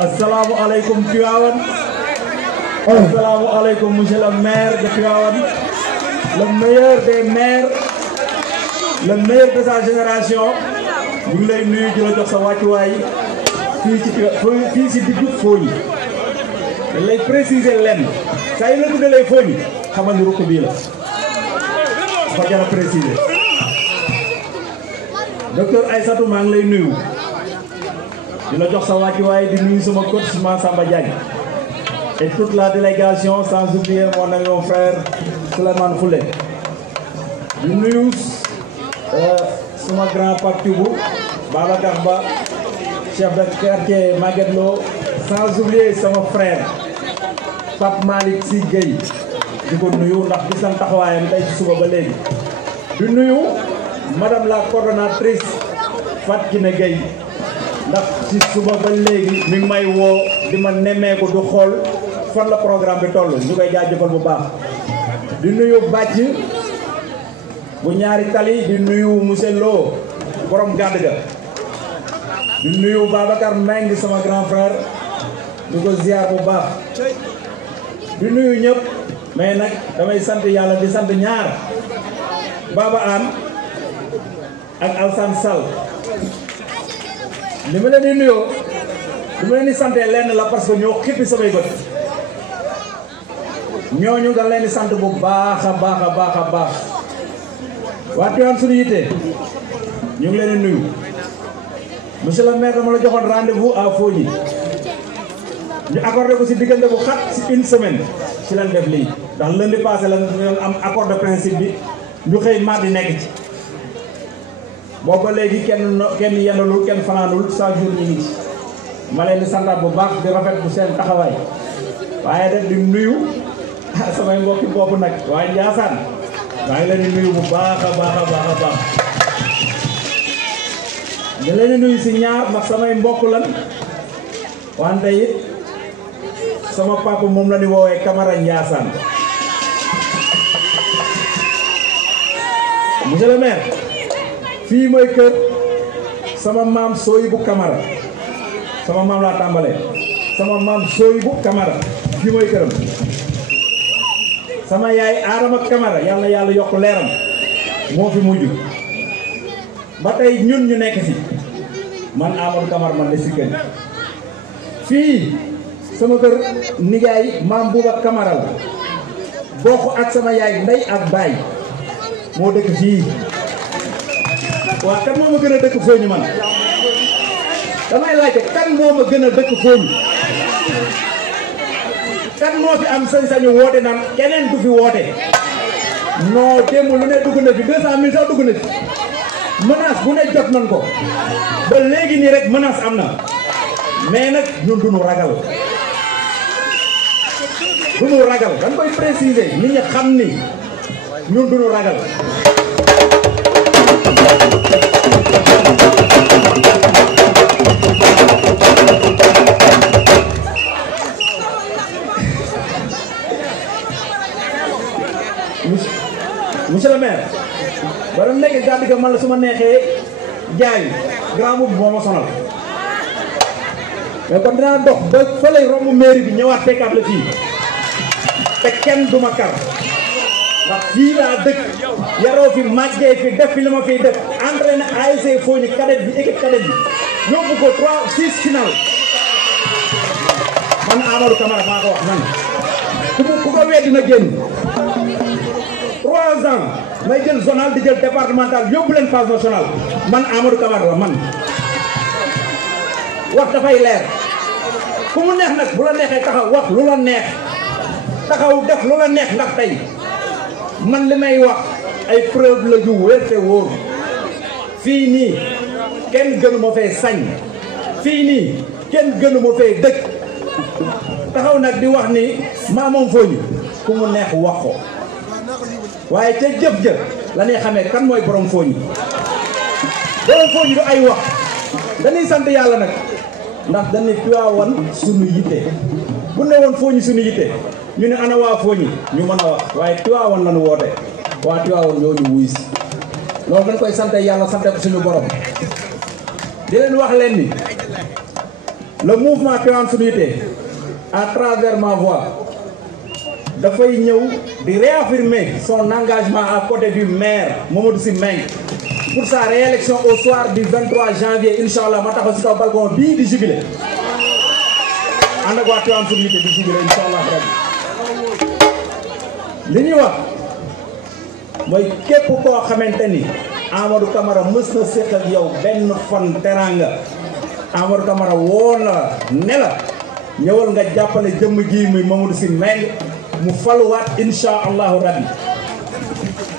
Assalamu alaikum Tivaouane. Assalamu alaikum monsieur le maire de Tivaouane. Le meilleur des maires, le meilleur de sa génération. Ñu ngi lay nuyu di la jox sa wàccuwaay fii ci diggu Fogny. dañ lay préciser lenn saa yi la tuddalee Fogny xamal ni rukk bii la dafa jar a préciser. Docteur Aïssatou maa ngi lay nuyu di la jox sa wàccuwaay di nuyu sama coach Massamba Diagne et toute la délégation sans oublier mon ami mon frère Souleymane Foulé. di nuyu suma grand parti bu Babacar Ba chef de quartier Maguette Lo sans oublier sama frère Pape Malick Sy Gueye di ko nuyu ndax gis nañ taxawaayam tey ci suba ba léegi. di nuyu madame la coordonnatrice Fatou Kiné Gueye ndax ci suba ba léegi mi ngi may woo di ma nemmeeku du xool fan la programme bi toll ñu koy jaajëfal bu baax. di nuyu bàcc bu ñaari tali di nuyu monsieur Lo borom gàdd ga di nuyu Babacar Meng sama grand frère di ko ziar bu baax. di nuyu ñëpp mais nag damay sant yàlla di sant ñaar Baba Anne ak Alsan Sall li ma leen di nuyoo li ma leen di sante lenn la parce que ñoo xippi samay bët ñooñu nga leen di sant bu baax a baax a baax a baax. waa Tivaouane suñu yitte ñu ngi leen di nuyu monsieur le maire dama la joxoon rendez-vous à Fogny ñu accordé ko ci diggante bu xat ci une semaine ci lañ def lii ndax lundi passé la ñu am accord de principe bi ñu xëy mardi nekk ci booba léegi kenn yendalul kenn fanaanul chaque jour ñu ngi ci ma leen di santaat bu baax di rafet bu seen taxawaay waaye def di nuyu samay mbokki bopp nag waaye Ndiassane maa ngi leen di nuyu bu baax a baax a baax a baax di leen di nuyu ci ñaar ndax samay mbokk lan wante it sama papa moom la ni woowee Camara Ndiassane. monsieur le maire fii mooy kër sama maam Soyibou Camara sama maam laa tàmbalee sama maam Soyibou Camara fii mooy këram. sama yaay Adama Camara yàlla yàlla yokk leeram moo fi mujj ba tey ñun ñu nekk ci man Amadou Camara man de si gën fii sama kër nijaay maam Bouba Camara la bokk ak sama yaay ndey ak baay moo dëkk fii. waa kan moo ma gën a dëkk Fogny man damay laajte kan moo ma gën a dëkk Fogny kan moo fi am sañ-sañu woote naan keneen du fi woote non démb lu ne dugg na fi 200 000 sax dugg na fi menace bu ne jot nañ ko ba léegi nii rek menace am na mais nag ñun duñu ragal dañ koy préciser nit ñi xam ni ñun duñu ragal. monsieur le maire ba doon nekk gàdd ga man la su ma neexee jaay grand boubou moo ma sonal mais kon dinaa dox ba fa lay romb mairie bi ñëwaat fekkaat la fii te kenn du ma kar ndax fii laa dëkk yaroo fi màggee fi def fi li ma fiy def entraîné ASC Fogny cadet bi équipe cadet bi yóbbu ko 3-6 final man Amadou Camara maa ko wax man ku ko weddi na génn 3 ans may jël zonal di jël départemental yóbbu leen phase nationale man Amadou Camara la man wax dafay leer ku mu neex nag bu la neexee taxaw wax lu la neex taxaw def lu la neex ndax tey man li may wax ay preuve la ju wér te wóor fii nii kenn gënu ma fee sañ fii nii kenn gënu ma fee dëkk taxaw nag di wax ni maa moom Fogny ku mu neex wax ko waaye ca jëf-jëf la ñuy xamee kan mooy borom Fogny du ay wax dañuy sant yàlla nag ndax dañuy Tivaouane suñu yitte bu ne woon Fogny suñu yitte ñu ne ana waa Fogny ñu mën a wax waaye Tivaouane lañu woote waa Tivaouane ñoo ñu wuy si loolu dañ koy sante yàlla sante ko suñu borom di leen wax leen ni le mouvement Tivaouane Suñu Yité à travers ma voix dafay ñëw di réaffirmer son engagement à côté du maire Mamadou Sy Mbengue pour sa réélection au soir du 23 janvier Inch'Allah ma taxaw ci kaw balcon bii di jubilé ànd ak waa Tivaouane Suñu Yité di jubilé Inch'Allah rabbi li ñuy wax mooy képp koo xamante ni Amadou Camara mës na séq ak yow benn fan teranga Amadou Camara woo na ne la ñëwal nga jàppale jëmm ji muy Mamadou Sy Mbengue mu faluwaat insha allahu rabbi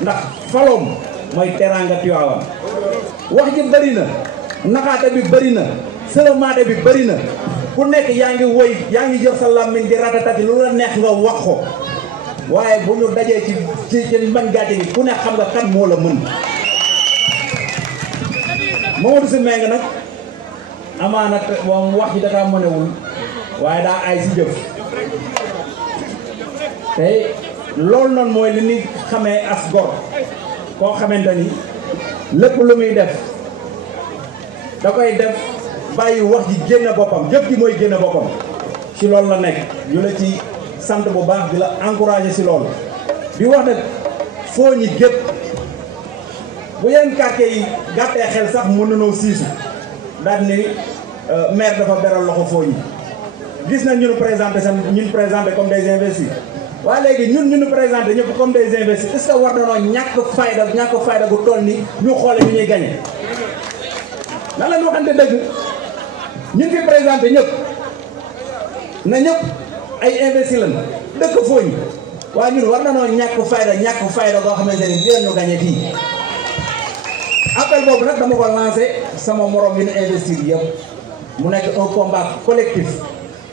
ndax faloom mooy teranga Tivaouane wax ji bëri na naxaate bi bëri na sëlamaate bi bëri na ku nekk yaa ngi woy yaa ngi jël sa làmmiñ di ratatati lu la neex nga wax ko waaye bu ñu dajee ci mbañ gàcce gi ku ne xam nga kan moo la mën Mamadou Sy Mbengue nag amaana moom wax ji dafa mënewul waaye daa ay si jëf tey loolu noonu mooy li ni xamee as gor koo xamante ni lépp lu muy def da koy def bàyyi wax ji génn boppam jëf ji mooy génn boppam ci loolu la nekk ñu la ci sant bu baax di la encourager ci loolu di wax nag foo ñi gépp bu yenn quartier yi gàttee xel sax mën nanoo siisu daal ni maire dafa beral loxo foo ñi gis nañ ñu présenté comme des investis waaye léegi ñun ñu présenté ñëpp comme des investis est-ce que war nanoo ñàkk fayda gu toll ni ñu xoole ñu ñuy gagné nan la ñu waxante dëgg ñun fi présenté ñëpp na ñëpp ay investis lañ dëkk foo ñi waaye ñun war nanoo ñàkk fayda goo xamante ni dinañu gagné fii appel boobu nag dama ko lancé sama morom yi ñu investir yëpp mu nekk un combat collectif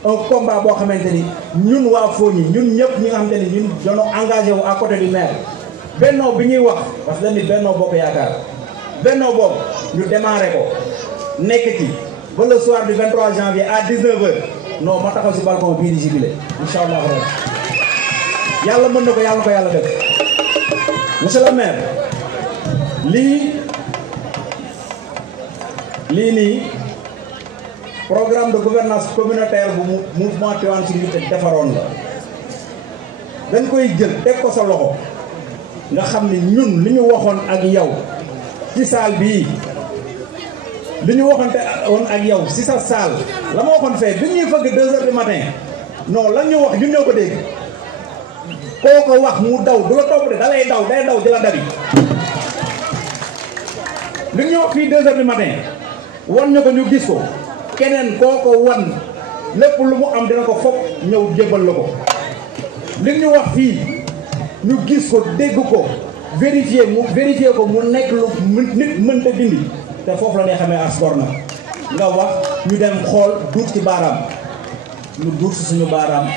un combat boo xamante ni ñun waa Fogny ñun ñëpp ñi nga xamante ni ñun dañoo engagé wu à côté du maire bennoo bi ñuy wax parce que dañ ni bennoo bokk yaakaar bennoo boobu ñu démarré ko nekk ci ba le soir du 23 janvier à 19h non ma taxaw si balcon bii di jubilé incha allah yàlla mën na ko yàlla def monsieur le maire lii nii programme de gouvernance communautaire bu mouvement Tivaouane Suñu Yité defaroon la dañ koy jël teg ko sa loxo nga xam ni ñun li ñu waxoon ak yow ci salle bii li ñu waxante woon ak yow ci sa salle la ma waxoon fee bi ñuy fëgg 2h du matin non lan ñu wax ñun ñoo ko dégg koo ko wax mu daw du la topp de day daw di la dabi li ñu wax fii 2h du matin wan ñu ko ñu gis ko keneen koo ko wan lépp lu mu am dina ko fopp ñëw jébal la ko li ñu wax fii ñu gis ko dégg ko vérifier ko mu nekk lu nit mënta dindi te foofu la ngay xamee as gor na nga wax ñu dem xool duut ci baaraam ñu duut si suñu baaraam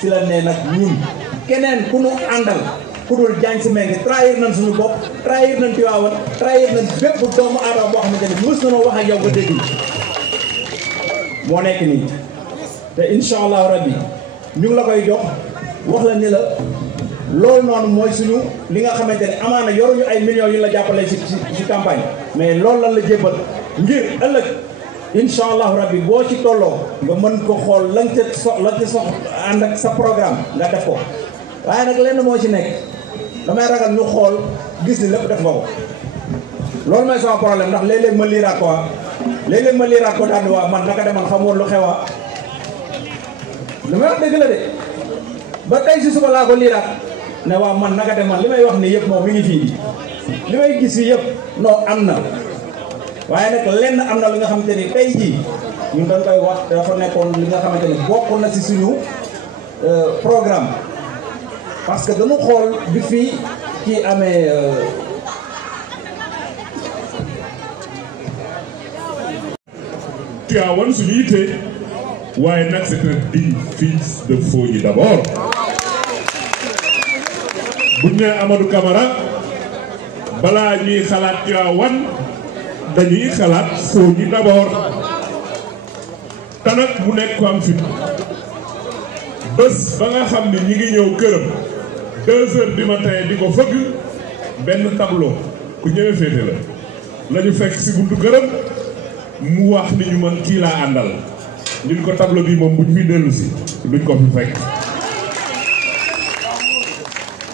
si la nee nag ñun keneen ku nu àndal ku dul Diagne Sy Mbengue trahir nañ suñu bopp trahir nañ Tivaouane trahir nañ bépp doomu aadama boo xamante ne mës nañoo wax ak yow nga dégg moo nekk nii te incha allahu rabbi ñu ngi la koy jox wax la ni la loolu noonu mooy suñu li nga xamante ne amaana yoruñu ay millions yu la jàppale ci campagne mais loolu lan la jébbal ngir ëllëg incha allahu rabbi boo ci tolloo nga mën ko xool lañ ca sox ànd ak sa programme nga def ko waaye nag lenn moo ci nekk damay ragal ñu xool gis ni lépp def nga ko loolu mooy sama problème ndax léeg-léeg ma liiraat ko léeg-léeg ma liiraat ko daal di waa man naka demoon xamoon lu xewa lu may wax dëgg la de ba tey si suba laa ko liiraat ne waa man naka demoon li may wax ni yëpp moom mi ngi fii li may gis yi yëpp non am na waaye nag lenn am na li nga xamante ni tey jii ñun dañ koy wax dafa nekkoon li nga xamante ni bokk na si suñu programme parce que dañu xool bi fii kii amee Tivaouane Suñu Yité waaye nag c'est un digne fils de Fogny d'abord bu ñu nee Amadou Camara balaa ñuy xalaat Tivaouane dañuy xalaat Fogny d'abord te nag mu nekk ko am fit bés ba nga xam ni ñi ngi ñëw këram 2h du matin di ko fëgg benn tableau ku ñëwee féete la ñu fekk si buntu këram mu wax ni ñu mën kii laa àndal ñun ko tableau bi moom bu ñu fi dellu si duñ ko fi fekk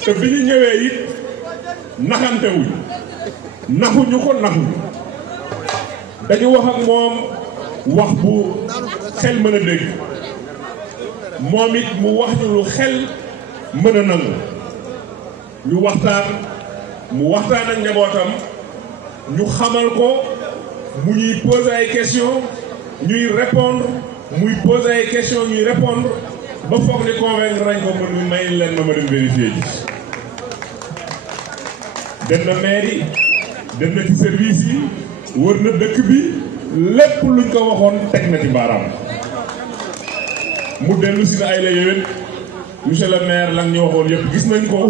te bi ñu ñëwee it naxantewuñ naxuñu ko naxuñu dañu wax ak moom wax bu xel mën a dégg moom it mu wax ñu lu xel mën a nangu ñu waxtaan mu waxtaan ak njabootam ñu xamal ko mu ñuy poser ay questions ñuy répondre muy poser ay questions ñuy répondre ba foog ni convaincre nañ ko mën may leen ma dem vérifier ji dem na mairie dem na ci service yi wër na dëkk bi lépp luñ ko waxoon teg na ci baaraam mu dellu si na ay la yéwén monsieur le maire lan ñu waxoon yëpp gis nañ ko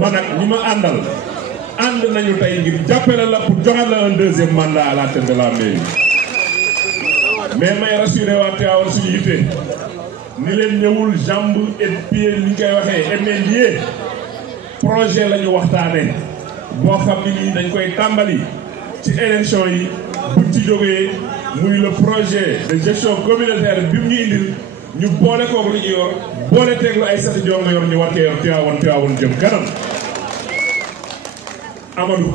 man ak ñi ma àndal ànd nañu tey ngir jàppale la pour joxal la un deuxième mandat à la tête de la mairie mais may rassuré waa Tivaouane suñu yitte ni leen ñëwul jambe et pied li ñu koy waxee émendier projet la ñu waxtaane boo xam ni nii dañ koy tàmbali ci élection yi buñ ci jógee muy le projet de gestion communautaire bi mu ñu indil ñu boole koog lu ñu yor boole teeglu ay sati joo nga yor ñu war kee yor Tivaouane jëm kanam. Amadou,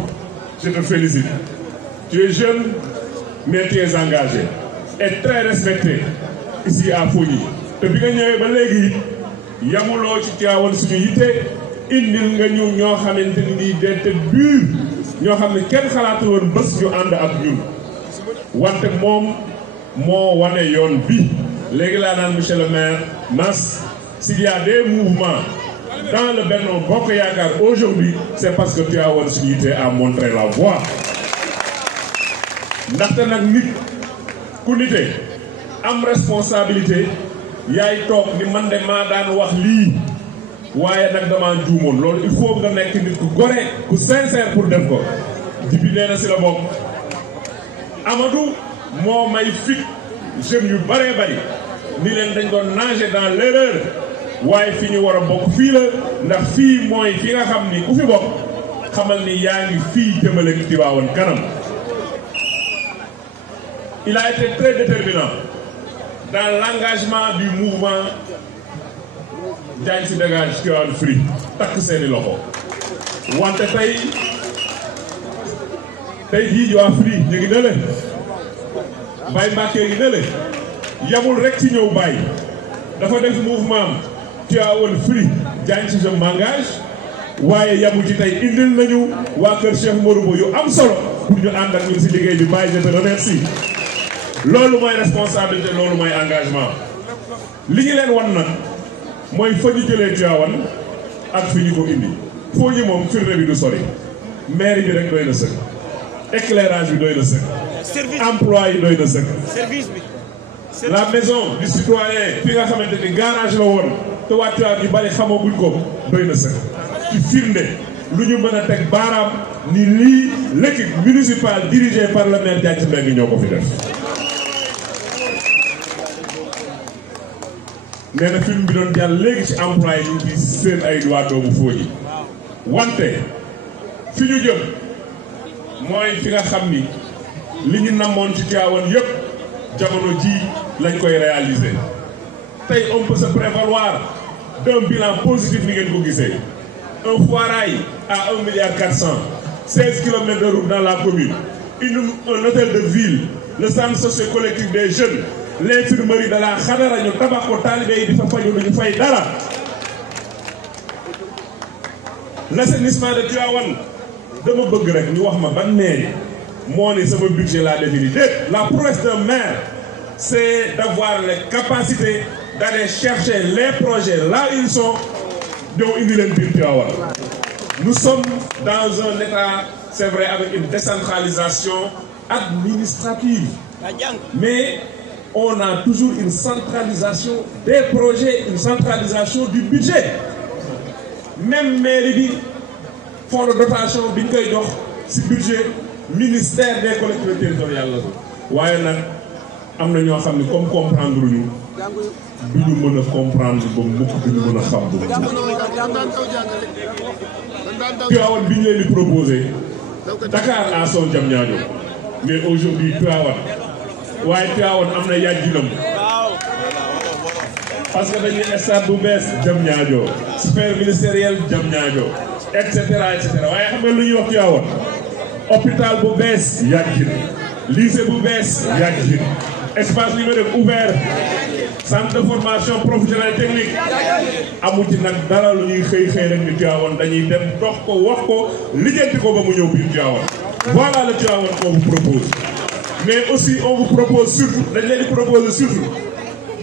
je te félicite. Tu es jeune, mais tu es engagé et très respecté ici à Fogny. te bi nga ñëwee ba léegi yamuloo ci Tivaouane suñu yitte indil nga ñu ñoo xamante ni des têtes dures ñoo xam ne kenn xalaatu woon bés ñu ànd ak ñun wante moom moo wane yoon bi léegi laa naan monsieur le maire Mass s'il y a des mouvements dans le Benno Bokk Yaakaar aujourd'hui c'est parce que Tivaouane suñu yitte a montré la voie ndaxte nag nit ku nite am responsabilité yaay toog ni man de maa daan wax lii waaye nag damaa juumoon loolu il faut nga nekk nit ku gore ku sincère pour def ko Djibi nee na si la bokk Amadou moo may fit jeunes yu bëree bëri ni leen dañ doon nager dans l'erreur waaye fi ñu war a bokk fii la ndax fii mooy fi nga xam ni ku fi bokk xamal ni yaa ngi fii jëmale Tivaouane kanam. Il a été très déterminant dans l'engagement du mouvement Diagne Sy Dégage Tivaouane Free takk seeni loxo wante tey jii waa Free ñu ngi ne le Baye Mbacké ngi ne le yamul rek ci ñëw Baye dafa def mouvement Tivaouane Free Diagne Sy je m'engage waaye yamul ci tey indil nañu waa kër Cheikh Morobo yu am solo pour ñu ànd ak ñun si liggéey bi Baye je te remercie. loolu mooy responsabilité loolu mooy engagement li ñu leen wan nag mooy fa ñu jëlee Tivaouane ak fi ñu ko indi foo ñu moom firnde bi du sori mairie bi rek doy na sëkk éclairage bi doy na sëkk emploi yi doy na sëkk service bi la maison du citoyen fi nga xamante ni garage la woon te waa Tivaouane yu bari xamaguñ ko doy na sëkk ci firnde lu ñu mën a teg baaraam ni lii l'équipe municipale dirigée par le maire Diagne Sy Mbengue ñoo ko fi def. nee na film bi doon jàll léegi ci emploi yi ñu ngi seen ay waa doomu Fogny wante fi ñu jëm mooy fi nga xam ni li ñu namoon ci Tivaouane yëpp jamono ji lañ koy réaliser tey on peut se prévaloir d'un bilan positif ni ngeen ko gisee un foirail à 1,4 milliard 16 kilomètres de route dans la commune un hôtel de ville le centre socio-collectif des jeunes l'infirmerie de la Xadara ñu tabax ko taalibe yi di fa faju duñu fay dara l'assainissement de Tivaouane dama bëgg rek ñu wax ma ban mairie moo ne sama budget laa défini déet la prouesse d'un maire c'est d'avoir les capacités d'aller chercher les projets là où ils sont ñëw indi leen biir Tivaouane nous sommes dans un état c'est vrai avec une décentralisation administrative mais on a toujours une centralisation des projets, une centralisation du budget. Même mairie bi fonds de dotation bi ñu koy jox ci budget ministère des collectivités territoriales la waaye nag am na ñoo xam ne comme comprendre ñu du ñu mën a comprendre ba mukk du ñu mën a xam ba Tivaouane bi ñu leen di proposé Dakar à son Diamniadio mais aujourd'hui Tivaouane waaye Tivaouane am na yàjjinam parce que dañuy stade bu bees Diamniadio sphère ministérielle Diamniadio et cetera waaye xam nga lu ñuy wax Tivaouane hôpital bu bees Yadjir lycée bu bees Yadjir espace numérique ouvert centre de formation professionnelle technique amu ci nag dara lu ñuy xëy rek ni Tivaouane dañuy dem dox ko wax ko lijjanti ko ba mu ñëw biir Tivaouane. Voilà le Tivaouane qu'on vous propose mais aussi on vous propose surtout dañ leen di proposer surtout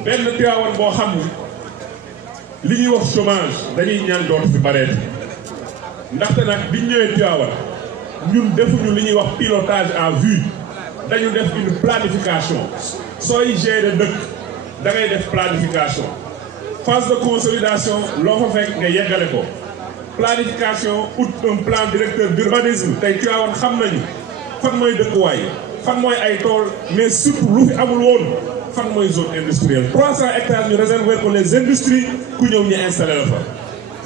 benn Tivaouane boo xam ni li ñuy wax chômage dañuy ñaan dootu fi bareeti ndaxte nag biñ ñëwee Tivaouane ñun defuñu li ñuy wax pilotage à vue dañu def une planification sooy gérer dëkk da ngay def planification phase de consolidation loo fa fekk nga yeggale ko planification un plan directeur d'urbanisme tey Tivaouane xam nañu fan mooy dëkkuwaay fan mooy ay tool mais surtout lu fi amul woon fan mooy zone industrielle 300 hectares ñu réserver ko les industries ku ñëw ñu installé la fa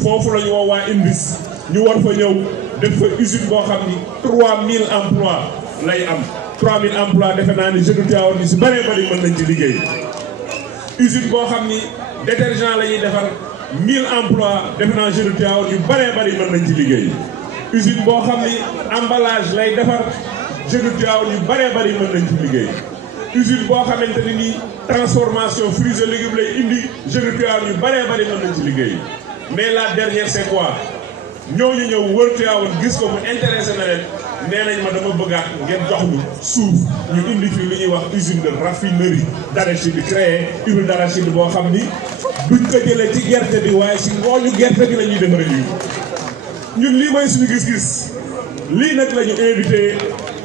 foofu la ñu woo waa Indis ñu war fa ñëw def fa usine boo xam ni 3000 emplois lay am 3000 emplois defe naa ni jeune Tivaouane yi si bëree bëri mën nañ ci liggéey usine boo xam ni détergent la ñuy defar 1000 emplois defe naa jeune Tivaouane yu bëree bëri mën nañ ci liggéey usine boo xam ni emballage lay defar jeune Tivaouane yu bëree bëri mën nañ ci liggéey usine boo xamante ni nii transformation fruits et légumes lay indi jeune Tivaouane yu bëree bëri mën nañ ci liggéey mais la dernière c'est quoi ñooñu ñëw wër Tivaouane gis ko mu intéressé na leen nee nañ ma dama bëggaat ngeen jox ñu suuf ñu indi fii lu ñuy wax usine de raffinerie d'arachide créé huile d'arachide boo xam ni duñ ko jëlee ci gerte bi waaye si ngooñu gerte bi la ñuy defaree ñun lii mooy suñu gis-gis lii nag la ñu invité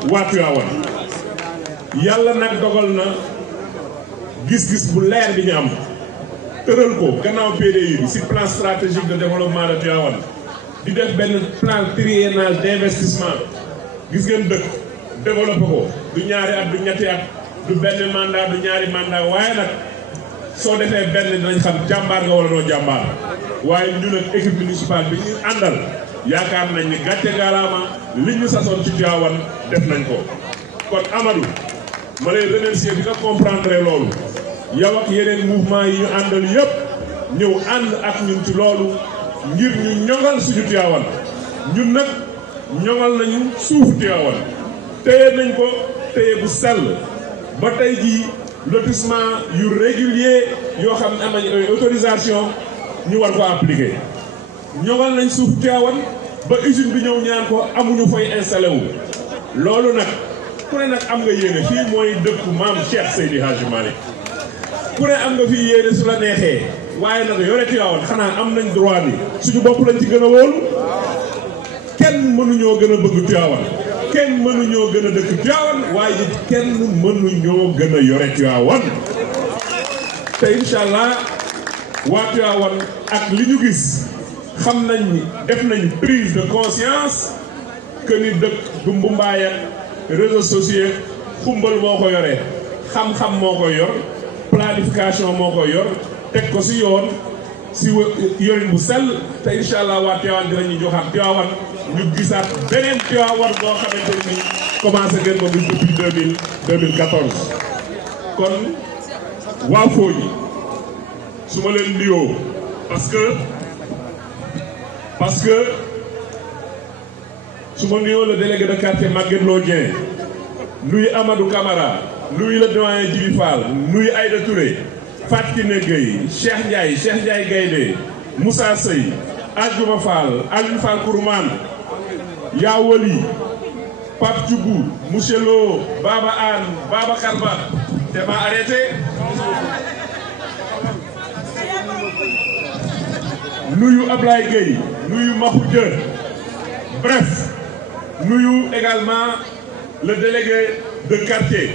waa Tivaouane yàlla nag dogal na gis-gis bu leer bi ñu am tëral ko gannaaw PDI bi si plan stratégique de développement de Tivaouane di def benn plan triennal d'investissement gis ngeen dëkk développé ko du ñaari at du ñetti at du benn mandat du ñaari mandat waaye nag soo defee benn dinañ xam jàmbaar nga wala doo jàmbaar waaye ñu nag équipe municipale bi ñu àndal yaakaar nañ ni gàcce gaalaama li ñu sasoon ci Tivaouane def nañ ko kon Amadou ma lay remercier bi nga comprendre loolu yow ak yeneen mouvement yi ñu àndal yëpp ñëw ànd ak ñun ci loolu ngir ñu ñoŋal suñu Tivaouane ñun nag ñoŋal nañu suufu Tivaouane téye nañ ko téye bu sell ba tey jii lotissement yu régulier yoo xam ne am nañ ay autorisation ñu war ko appliquer ñoŋal nañ suufu Tivaouane ba usine bi ñëw ñaan ko amuñu fay installé wu loolu nag ku ne nag am nga yéene fii mooy dëkku maam Cheikh Seydi Hadji Malick ku ne am nga fii yéene su la neexee waaye nag yore Tivaouane xanaa am nañ droit bi suñu bopp lañ ci gën a wóolu kenn mënuñoo gën a bëgg Tivaouane kenn mënuñoo gën a dëkk Tivaouane waaye it kenn mënuñoo gën a yore Tivaouane te incha allah waa Tivaouane ak li ñu gis xam nañ ni def nañ prise de conscience que ni dëkk du mbumbaay ak réseaux sociaux xumbal moo ko yore xam-xam moo koy yor planification moo koy yor teg ko si yoon si yorin bu sell te incha allah waa Tivaouane dinañu joxaat Tivaouane ñu gisaat beneen Tivaouane boo xamante ni commencé ngeen ko depuis 2014 kon waa Fooñi su ma leen nuyoo parce que su ma nuyoo le délégué de quartier Maguette Lo Dieng nuyu Amadou Camara nuyu le doyen Djibi Fall nuyu Aïda Touré Fatou Kiné Gueye Cheikh Ndiaye Gaynde Moussa Seye Adjouma Fall Aline Fall Kouroumane Ya Woli Pape Djougou Monsieur Lo Baba Anne Baba Karba te ma arrêté nuyu Ablaye Gueye nuyu Mahou Dieu bref nuyu également le délégué de quartier